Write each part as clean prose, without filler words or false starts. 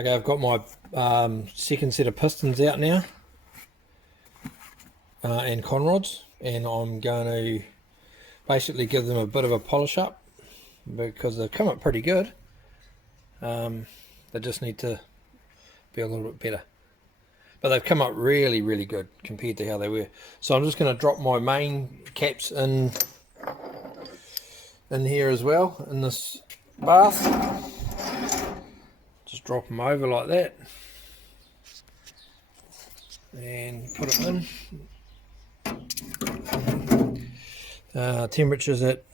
Okay, I've got my second set of pistons out now and conrods, and I'm going to basically give them a bit of a polish up because they've come up pretty good. They just need to be a little bit better, but they've come up really good compared to how they were. So I'm just going to drop my main caps in here as well in this bath. Just drop them over like that and put it in. Temperature's at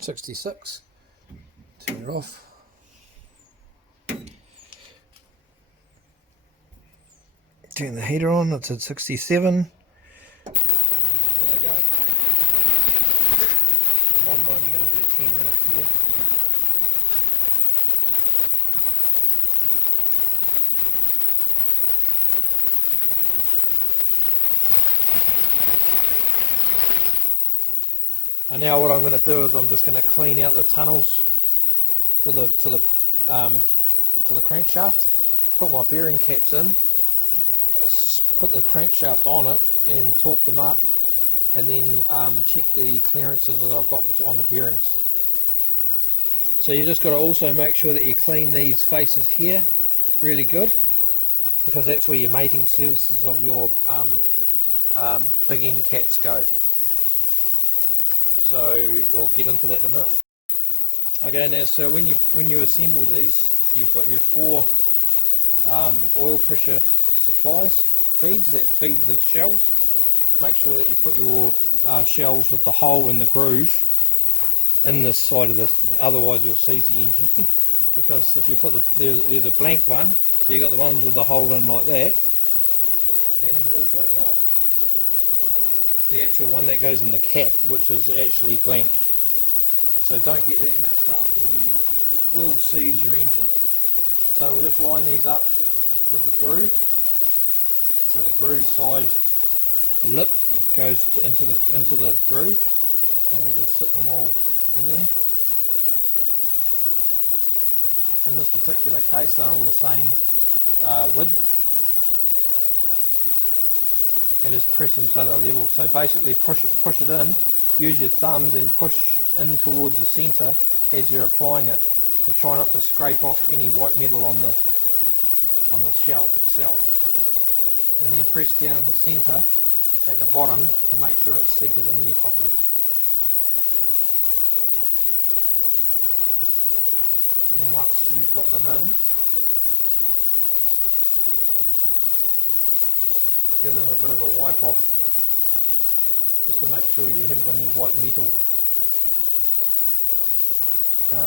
66. Turn it off. Turn the heater on, it's at 67. There they go. I'm only going to do 10 minutes here. And now what I'm going to do is I'm just going to clean out the tunnels for the crankshaft. Put my bearing caps in, put the crankshaft on it, and torque them up, and then check the clearances that I've got on the bearings. So you just got to also make sure that you clean these faces here really good, because that's where your mating surfaces of your big end caps go. So we'll get into that in a minute. Okay, now so when you assemble these, you've got your 4 oil pressure supplies, feeds that feed the shells. Make sure that you put your shells with the hole in the groove in this side of the, otherwise you'll seize the engine. Because if you put there's a blank one, so you got the ones with the hole in like that, and you've also got the actual one that goes in the cap, which is actually blank. So don't get that mixed up or you will seize your engine. So we'll just line these up with the groove. So the groove side lip goes into the groove, and we'll just sit them all in there. In this particular case, they're all the same width. And just press them so they're level. So basically push it in, use your thumbs and push in towards the centre as you're applying it, to try not to scrape off any white metal on the shell itself. And then press down in the centre at the bottom to make sure it's seated in there properly. And then once you've got them in, give them a bit of a wipe off, just to make sure you haven't got any white metal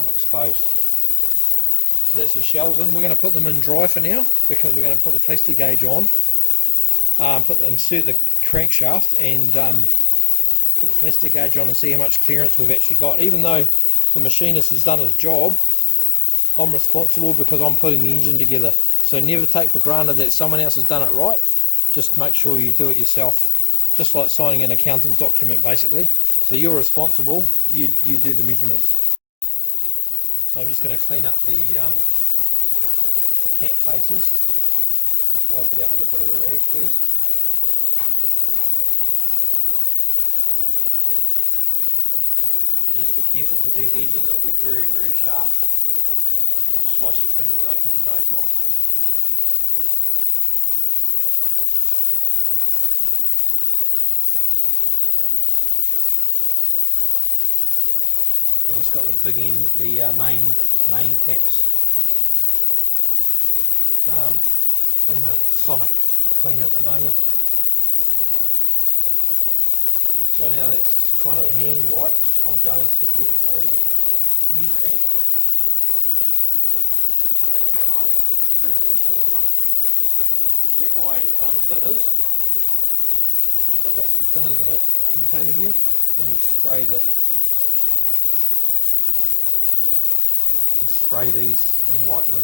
exposed. So that's your shells in. We're going to put them in dry for now, because we're going to put the PLASTIGAUGE on, insert the crankshaft and put the PLASTIGAUGE on and see how much clearance we've actually got. Even though the machinist has done his job, I'm responsible because I'm putting the engine together. So never take for granted that someone else has done it right. Just make sure you do it yourself, just like signing an accountant document basically. So you're responsible, you do the measurements. So I'm just going to clean up the cap faces, just wipe it out with a bit of a rag first. And just be careful, because these edges will be very sharp, and you'll slice your fingers open in no time. I've just got the big end, the main caps in the sonic cleaner at the moment. So now that's kind of hand wiped, I'm going to get a clean rag. Basically, I'll reposition this one. I'll get my thinners, because I've got some thinners in a container here, and we'll spray these and wipe them.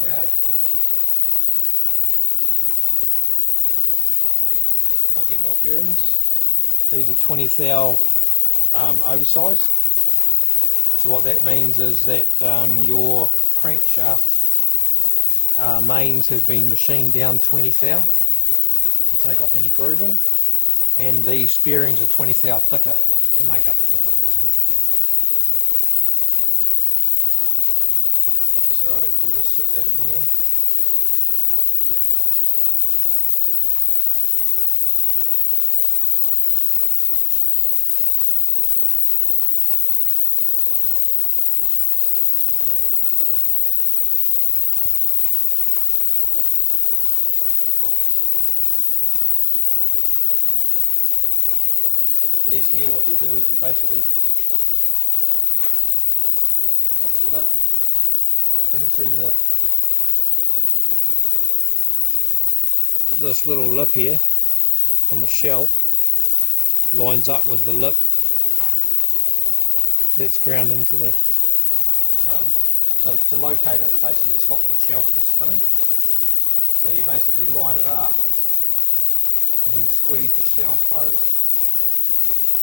Okay. I'll get my bearings. These are 20 thou oversized. So what that means is that your crankshaft mains have been machined down 20 thou to take off any grooving, and these bearings are 20 thou thicker to make up the difference. So we'll just sit that in there. These here, what you do is you basically put the lip into this little lip here on the shell, lines up with the lip that's ground into the so it's a locator, basically stops the shell from spinning. So you basically line it up and then squeeze the shell closed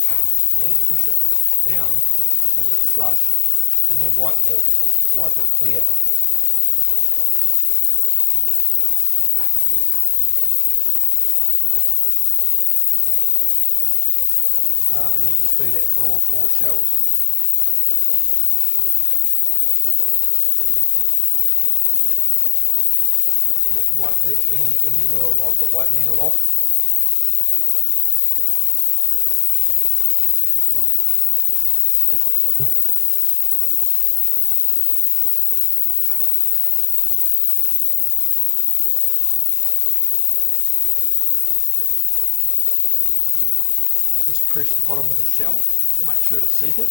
and then push it down so that it's flush, and then wipe it clear. And you just do that for all 4 shells. Just wipe any little of the white metal off. Just press the bottom of the shell, make sure it's seated,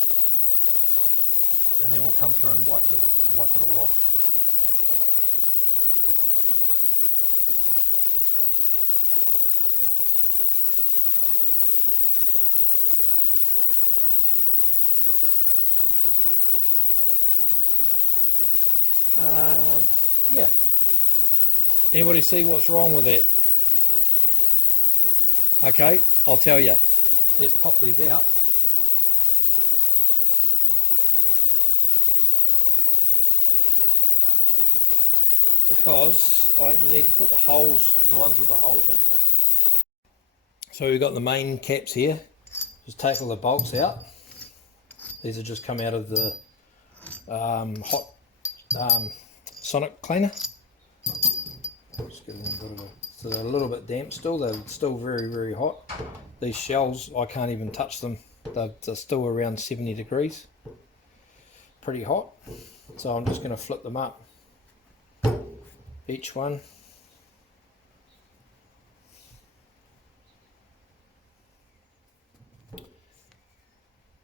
and then we'll come through and wipe it all off. Yeah. Anybody see what's wrong with that? Okay, I'll tell you. Let's pop these out. Because you need to put the holes, the ones with the holes in. So we've got the main caps here. Just take all the bolts out. These have just come out of the hot sonic cleaner. Just get a little bit of so they're a little bit damp still. They're still very, very hot. These shells, I can't even touch them. They're still around 70 degrees. Pretty hot. So I'm just going to flip them up. Each one.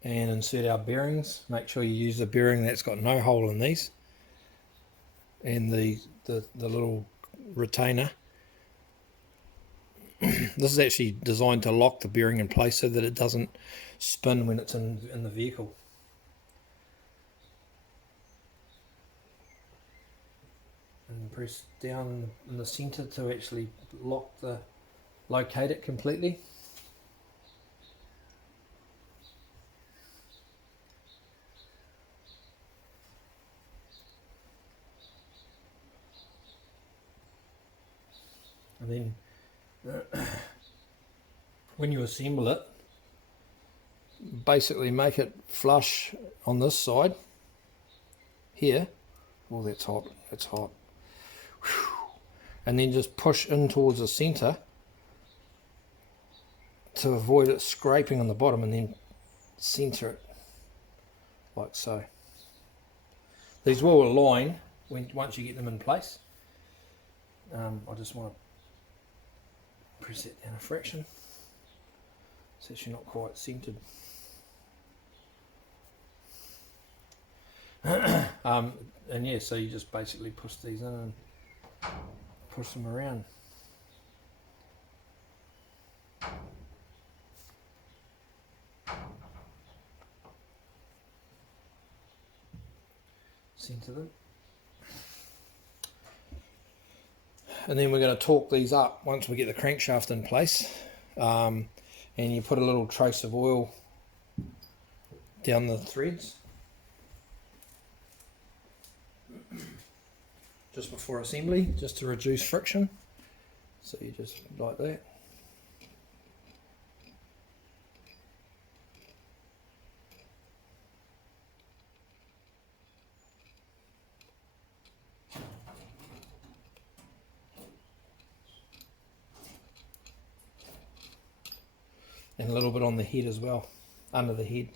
And insert our bearings. Make sure you use a bearing that's got no hole in these. And the little retainer. This is actually designed to lock the bearing in place so that it doesn't spin when it's in the vehicle. And press down in the center to actually locate it completely. And then when you assemble it, basically make it flush on this side here. Oh, that's hot, that's hot. And then just push in towards the center to avoid it scraping on the bottom, and then center it like so. These will align once you get them in place. I just want to press it down a fraction. It's actually not quite centered. And yeah, so you just basically push these in and push them around. Center them. and then we're going to torque these up once we get the crankshaft in place. And you put a little trace of oil down the threads just before assembly, just to reduce friction. So you just like that. And a little bit on the head as well, under the head.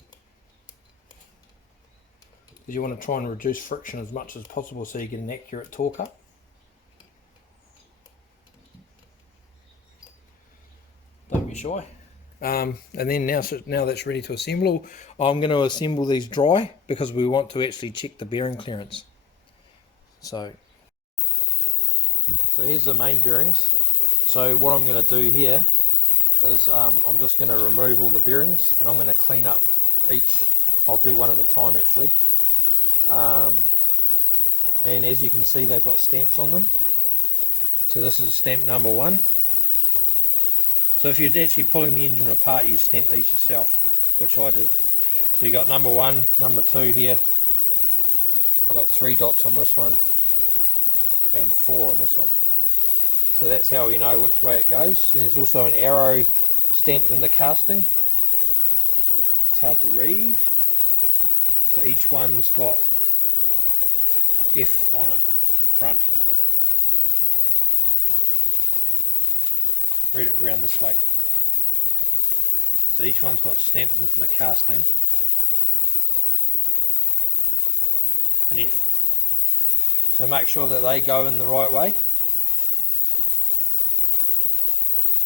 Because you want to try and reduce friction as much as possible so you get an accurate torque up. Don't be shy. And then now that's ready to assemble, I'm going to assemble these dry because we want to actually check the bearing clearance. So here's the main bearings. So what I'm going to do here is I'm just going to remove all the bearings and I'm going to clean up each. I'll do one at a time actually. And as you can see, they've got stamps on them. So this is stamp number 1. So if you're actually pulling the engine apart, you stamp these yourself, which I did. So you got number 1, number 2 here. I've got 3 dots on this one and 4 on this one. So that's how we know which way it goes. And there's also an arrow stamped in the casting. It's hard to read. So each one's got F on it for front. Read it around this way. So each one's got stamped into the casting an F. So make sure that they go in the right way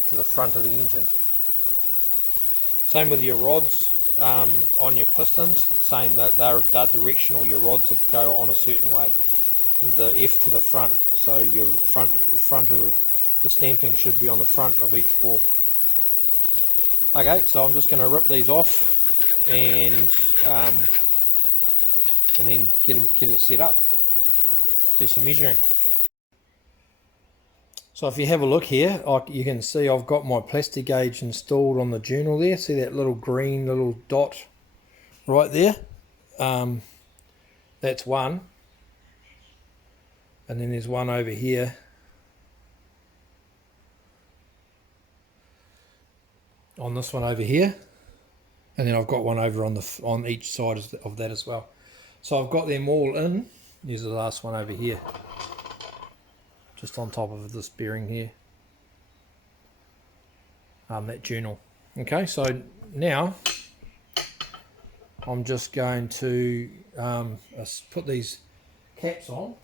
to the front of the engine. Same with your rods on your pistons, same, they're directional. Your rods go on a certain way with the F to the front, so your front of the stamping should be on the front of each bore. Okay, so I'm just going to rip these off and then get it set up, do some measuring. So if you have a look here, you can see I've got my PLASTIGAUGE installed on the journal there. See that little green little dot right there? That's one. And then there's one over here. On this one over here. And then I've got one over on each side of that as well. So I've got them all in. Here's the last one over here. Just on top of this bearing here, that journal. Okay, so now I'm just going to put these caps on.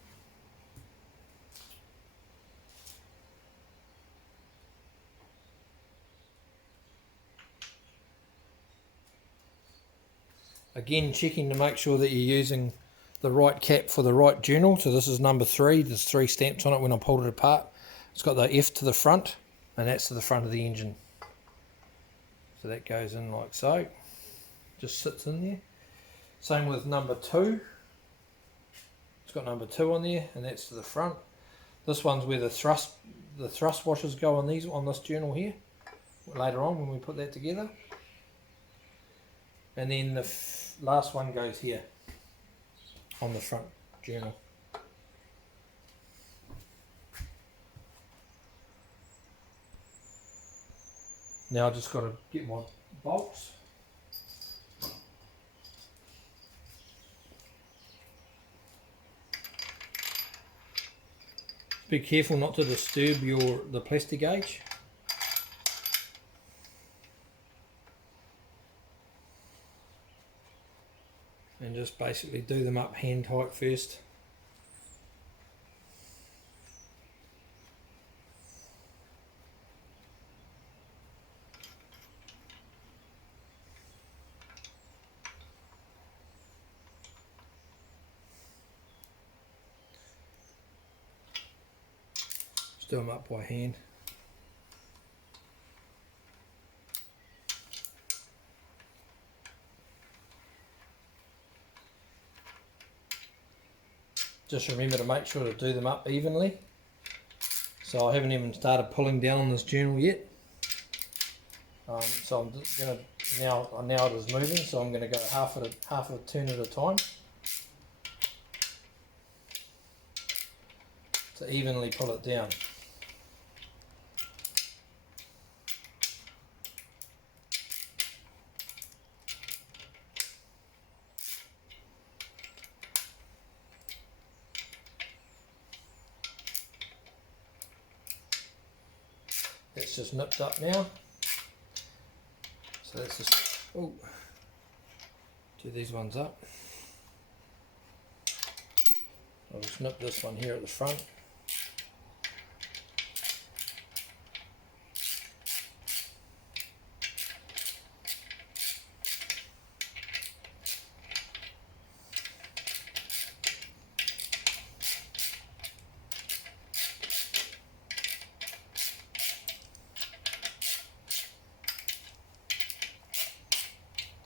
Again, checking to make sure that you're using the right cap for the right journal. So this is number 3. There's 3 stamps on it when I pulled it apart. It's got the F to the front, and that's to the front of the engine. So that goes in like so. Just sits in there. Same with number 2. It's got number 2 on there, and that's to the front. This one's where the thrust washers go on this journal here. Later on when we put that together. And then the last one goes here on the front journal. Now I just got to get my bolts. Be careful not to disturb the PLASTIGAUGE. And just basically do them up hand tight first. Just do them up by hand. Just remember to make sure to do them up evenly. So I haven't even started pulling down on this journal yet. So I'm just gonna now it is moving, so I'm gonna go half of a turn at a time to evenly pull it down. It's just nipped up now. So let's just do these ones up. I'll just nip this one here at the front.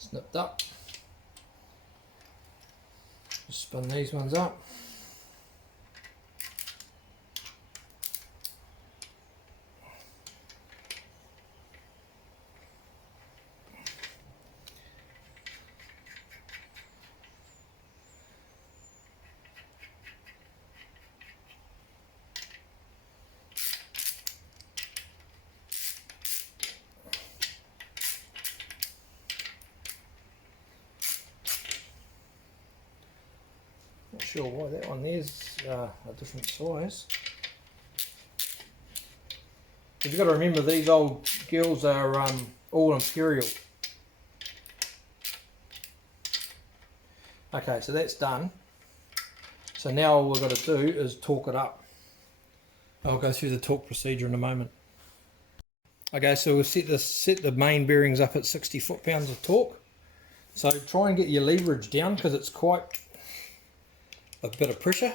Snipped up. Just spin these ones up. Not sure why that one there's a different size. You've got to remember these old girls are all imperial. Okay, so that's done. So now all we've got to do is torque it up. I'll go through the torque procedure in a moment. Okay, so we'll set the main bearings up at 60 foot-pounds of torque. So try and get your leverage down because it's quite a bit of pressure.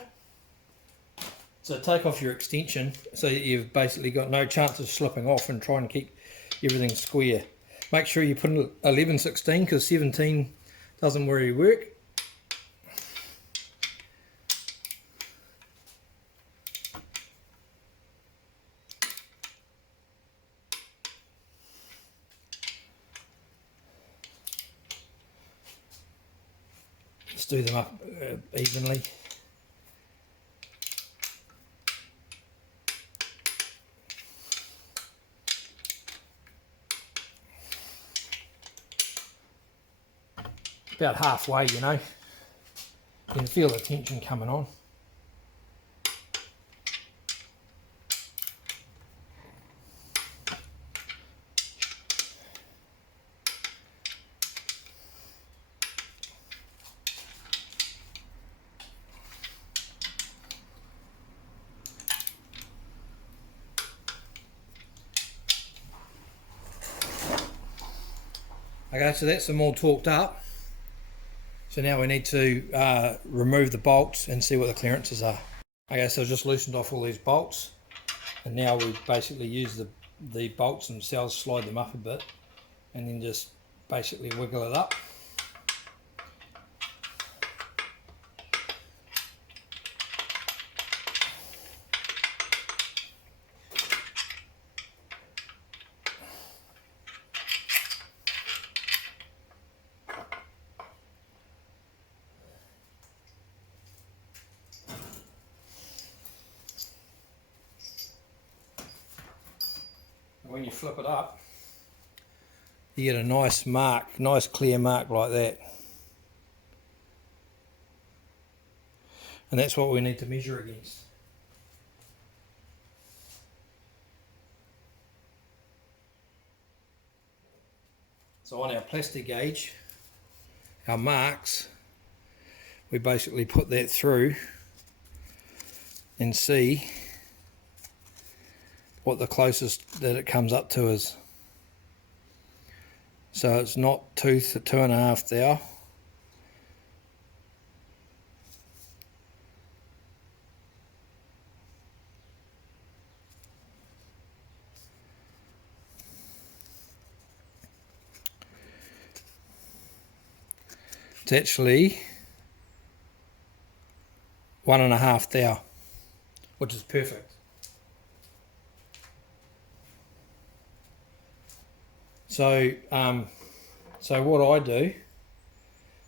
So take off your extension so you've basically got no chance of slipping off, and try and keep everything square. Make sure you put in 11/16 because 17 doesn't really work. Just do them up evenly. About halfway, you know. You can feel the tension coming on. Okay, so that's them all torqued up. So now we need to remove the bolts and see what the clearances are. Okay, so I've just loosened off all these bolts, and now we basically use the bolts themselves, slide them up a bit, and then just basically wiggle it up. When you flip it up, you get a nice mark, nice clear mark like that. And that's what we need to measure against. So on our plastic gauge, our marks, we basically put that through and see what the closest that it comes up to is. So it's not 2.5 thou. It's actually 1.5 thou, which is perfect. So what I do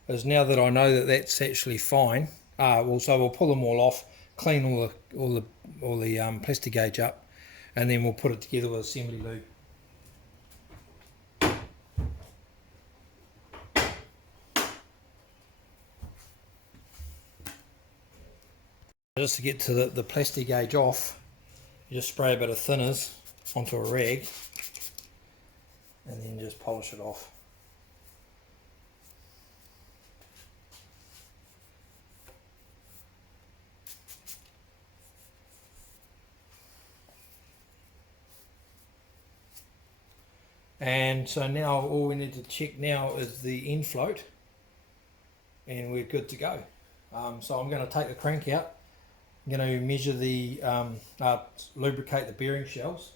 is, now that I know that that's actually fine, so we'll pull them all off, clean all the Plastigauge up, and then we'll put it together with assembly lube. Just to get to the Plastigauge off, you just spray a bit of thinners onto a rag and then just polish it off. And so now all we need to check now is the end float, and we're good to go. So I'm going to take the crank out. I'm going to measure the lubricate the bearing shells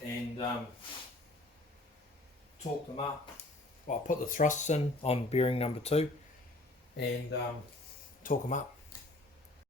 and torque them up. Well, I'll put the thrusts in on bearing number 2 and torque them up.